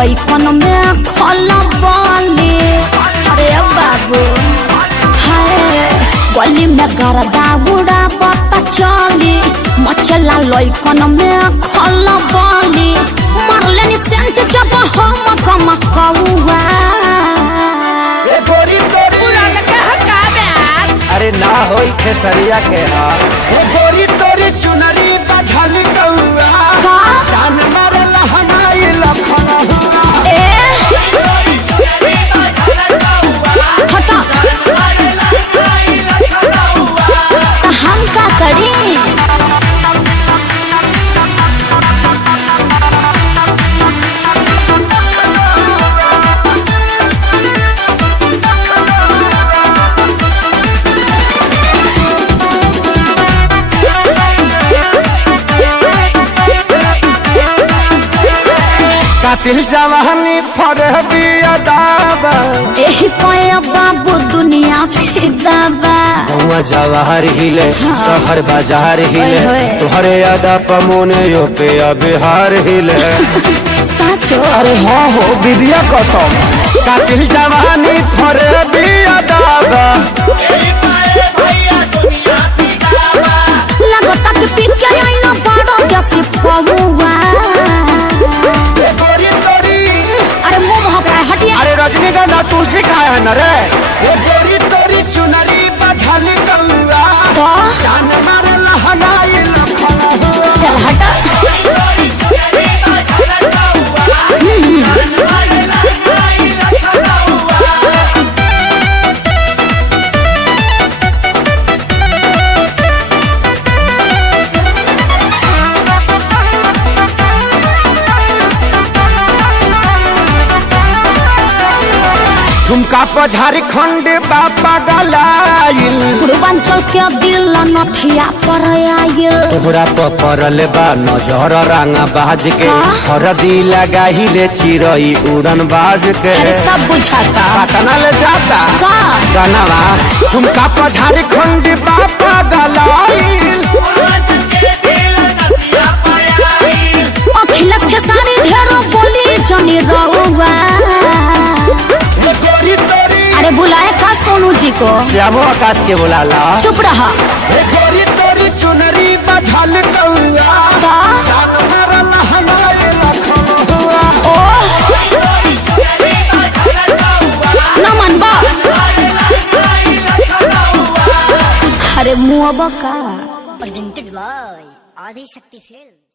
लइकन में खलबली। अरे बाबू हाय गली में गरदा उड़ा पता चली मचला लइकन में खलबली। मारलेनी सेंट जब हम कम कौआ। अरे ना होई खेसरिया के हाल गोरी तोरी चुनरी बझल कौआ जान मारे लहनाई लखना हटा हम का करी। कातिल जवानी फरबिया दाबा एही पाया बाबू दुनिया फिदाबा। गौवा जवाहर हिले शहर बाजार हिले तोहरे यादा पमोने यो पे बिहार हिले। साचो अरे हाँ हो विद्या कसम कातिल जवानी फरबिया दाबा लगता कि पी के आईना बड़ो जैसी पौवा। अरे मुंह महक रहा है हटिया। अरे रजनीगंधा तुलसी खाया है न रे ये गोरी तोरी चुनरी बझल कौआ तो जान मारे लहनाई लखना। चल हटा झुमका पर झारखंड बापा गलाइल पूर्वांचल के दिल नथिया पर आयल। तोहरा पर पड़ल बा नजर रंगा बाज के हरदी लगाहिले चिरई उड़न बाज के। अरे सब बुझाता पटना ले जाता का गनवा झुमका पर झारखंड बापा गलाइल अखिलेश के सारी ढेरों बोली जनी रहुआ। अरे बुलाए का सोनू जी को श्यामो आकाश के बुलाला। चुप रहा गोरी तोरी चुनरी बझल कौआ का जान मारे लहनाई लखना। ओ न मनबा अरे मुआ का presented by Adi Shakti Film.